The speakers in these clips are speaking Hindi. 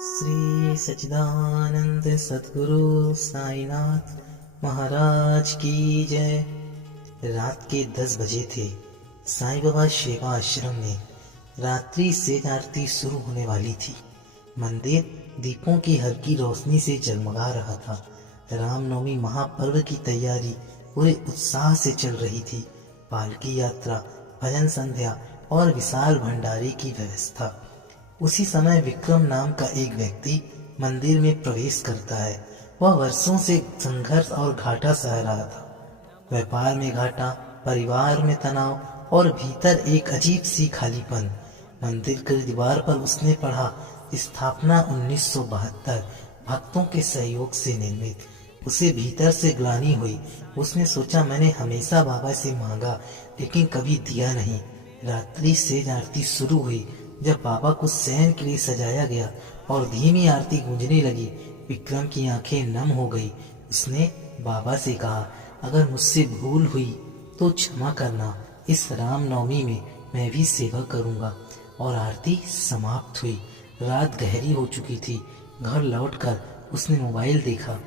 श्री सच्चिदानंद सद्गुरु साईनाथ महाराज की जय। रात के 10 बजे थे। साईं बाबा सेवा आश्रम में रात्रि से आरती शुरू होने वाली थी। मंदिर दीपों की हल्की रोशनी से जगमगा रहा था। रामनवमी महापर्व की तैयारी पूरे उत्साह से चल रही थी। पालकी यात्रा, भजन संध्या और विशाल भंडारे की व्यवस्था। उसी समय विक्रम नाम का एक व्यक्ति मंदिर में प्रवेश करता है। वह वर्षों से संघर्ष और घाटा सह रहा था। व्यापार में घाटा, परिवार में तनाव और भीतर एक अजीब सी खालीपन। मंदिर की दीवार पर उसने पढ़ा, स्थापना 1972, भक्तों के सहयोग से निर्मित। उसे भीतर से ग्लानि हुई। उसने सोचा, मैंने हमेशा बाबा से मांगा लेकिन कभी दिया नहीं। रात्रि से आरती शुरू हुई। जब बाबा को शयन के लिए सजाया गया और धीमी आरती गूंजने लगी, विक्रम की आंखें नम हो गई। उसने बाबा से कहा, अगर मुझसे भूल हुई तो क्षमा करना। इस रामनवमी में मैं भी सेवा करूंगा। और आरती समाप्त हुई। रात गहरी हो चुकी थी। घर लौटकर उसने मोबाइल देखा।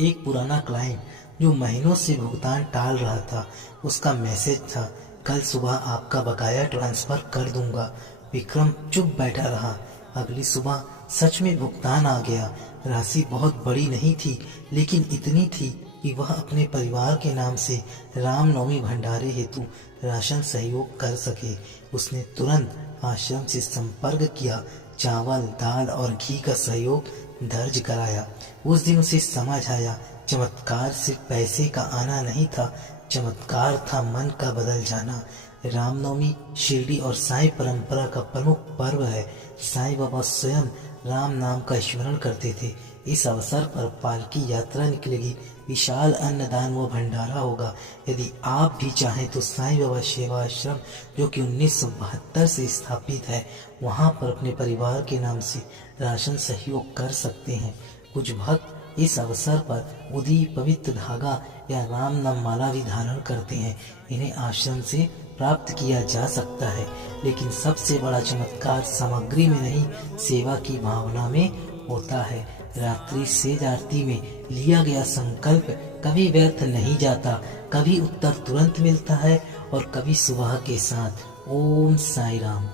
एक पुराना क्लाइंट जो महीनों से भुगतान टाल रहा था, उसका मैसेज था, कल सुबह आपका बकाया ट्रांसफर कर दूंगा। विक्रम चुप बैठा रहा। अगली सुबह सच में भुगतान आ गया। राशि बहुत बड़ी नहीं थी, लेकिन इतनी थी कि वह अपने परिवार के नाम से रामनवमी भंडारे हेतु राशन सहयोग कर सके। उसने तुरंत आश्रम से संपर्क किया। चावल, दाल और घी का सहयोग दर्ज कराया। उस दिन उसे समझ आया, चमत्कार सिर्फ पैसे का आना नहीं था, चमत्कार था मन का बदल जाना। रामनवमी शिरडी और साईं परंपरा का प्रमुख पर्व है। साईं बाबा स्वयं राम नाम का स्मरण करते थे। इस अवसर पर पालकी यात्रा निकलेगी, विशाल अन्नदान व भंडारा होगा। यदि आप भी चाहें तो साईं बाबा सेवा आश्रम, जो कि 1972 से स्थापित है, वहां पर अपने परिवार के नाम से राशन सहयोग कर सकते हैं। कुछ भक्त इस अवसर पर उदी, पवित्र धागा या राम नाम माला भी धारण करते हैं। इन्हें आश्रम से प्राप्त किया जा सकता है। लेकिन सबसे बड़ा चमत्कार सामग्री में नहीं, सेवा की भावना में होता है। रात्रि सेज आरती में लिया गया संकल्प कभी व्यर्थ नहीं जाता। कभी उत्तर तुरंत मिलता है और कभी सुबह के साथ। ओम साई राम।